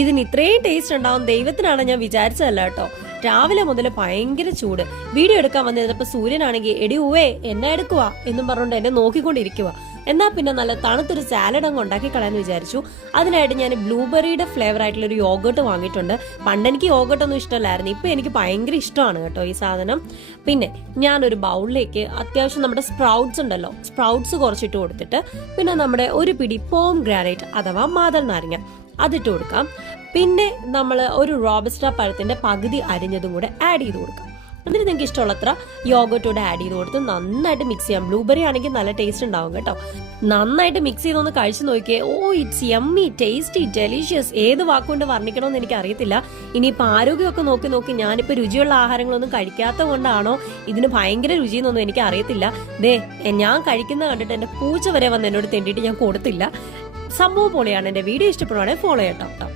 ഇതിന് ഇത്രയും ടേസ്റ്റ് ഉണ്ടാവും ദൈവത്തിനാണ് ഞാൻ വിചാരിച്ചതല്ല കേട്ടോ. രാവിലെ മുതൽ ഭയങ്കര ചൂട്. വീഡിയോ എടുക്കാൻ വന്നിരുന്നപ്പോ സൂര്യനാണെങ്കിൽ എടി ഉവേ എന്നെ എടുക്കുക എന്നും പറഞ്ഞുകൊണ്ട് എന്നെ നോക്കിക്കൊണ്ടിരിക്കുക. എന്നാ പിന്നെ നല്ല തണുത്തൊരു സാലഡ് അങ്ങ് ഉണ്ടാക്കി കളയാന്ന് വിചാരിച്ചു. അതിനായിട്ട് ഞാൻ ബ്ലൂബെറിയുടെ ഫ്ലേവർ ആയിട്ടുള്ള ഒരു യോഗേർട്ട് വാങ്ങിയിട്ടുണ്ട്. പണ്ട് എനിക്ക് യോഗേർട്ട് ഒന്നും ഇഷ്ടമല്ലായിരുന്നു, ഇപ്പൊ എനിക്ക് ഭയങ്കര ഇഷ്ടമാണ് കേട്ടോ ഈ സാധനം. പിന്നെ ഞാനൊരു ബൗളിലേക്ക് അത്യാവശ്യം നമ്മുടെ സ്പ്രൗട്ട്സ് ഉണ്ടല്ലോ, സ്പ്രൗട്ട്സ് കുറച്ചിട്ട് കൊടുത്തിട്ട് പിന്നെ നമ്മുടെ ഒരു പിടി പോം ഗ്രാനൈറ്റ് അഥവാ മാതൾ നാരങ്ങ അതിട്ട് കൊടുക്കാം. പിന്നെ നമ്മൾ ഒരു റോബസ്റ്റ പഴത്തിന്റെ പകുതി അരിഞ്ഞതും കൂടെ ആഡ് ചെയ്ത് കൊടുക്കാം. എന്നിട്ട് നിങ്ങൾക്ക് ഇഷ്ടമുള്ളത്ര യോഗോട്ടൂടെ ആഡ് ചെയ്ത് കൊടുത്ത് നന്നായിട്ട് മിക്സ് ചെയ്യാം. ബ്ലൂബെറി ആണെങ്കിൽ നല്ല ടേസ്റ്റ് ഉണ്ടാവും കേട്ടോ. നന്നായിട്ട് മിക്സ് ചെയ്തൊന്ന് കഴിച്ചു നോക്കിയേ. Oh it's yummy, tasty, delicious. ഏത് വാക്കുകൊണ്ട് വർണ്ണിക്കണമെന്ന് എനിക്ക് അറിയത്തില്ല. ഇനിയിപ്പോൾ ആരോഗ്യമൊക്കെ നോക്കി ഞാനിപ്പോൾ രുചിയുള്ള ആഹാരങ്ങളൊന്നും കഴിക്കാത്ത കൊണ്ടാണോ ഇതിന് ഭയങ്കര രുചിയെന്നൊന്നും എനിക്ക് അറിയത്തില്ല. ഞാൻ കഴിക്കുന്ന കണ്ടിട്ട് എന്റെ പൂച്ച വരെ വന്ന് എന്നോട് തെണ്ടിയിട്ട് ഞാൻ കൊടുത്തില്ല. സംഭവം പൊളിയാണ്. എന്റെ വീഡിയോ ഇഷ്ടപ്പെടുവാണെങ്കിൽ ഫോളോ ചെയ്യട്ടോ.